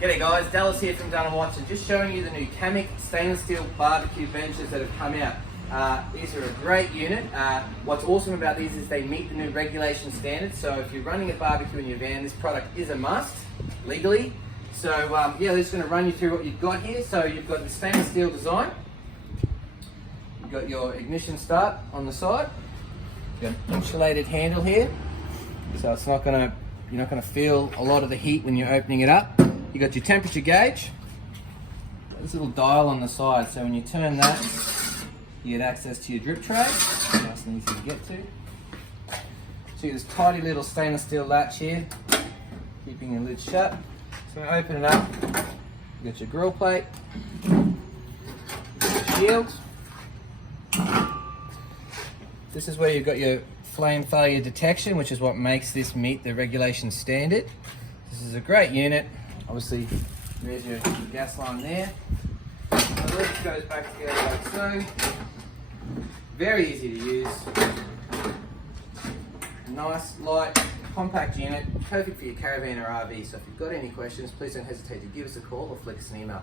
G'day guys, Dallas here from Dun & Watson, just showing you the new Camic stainless steel barbecue benches that have come out. These are a great unit. What's awesome about these is they meet the new regulation standards, so if you're running a barbecue in your van, this product is a must, legally. So yeah, we're just going to run you through what you've got here. So you've got the stainless steel design, you've got your ignition start on the side, you've got an insulated handle here, so it's not going to, you're not going to feel a lot of the heat when you're opening it up. You got your temperature gauge, this little dial on the side, so when you turn that, you get access to your drip tray, nice and easy to get to. So you get this tidy little stainless steel latch here, keeping your lid shut. So when you open it up, you got your grill plate, your shield. This is where you've got your flame failure detection, which is what makes this meet the regulation standard. This is a great unit. Obviously, there's your gas line there. The lid goes back together like so. Very easy to use. Nice, light, compact unit. Perfect for your caravan or RV. So if you've got any questions, please don't hesitate to give us a call or flick us an email.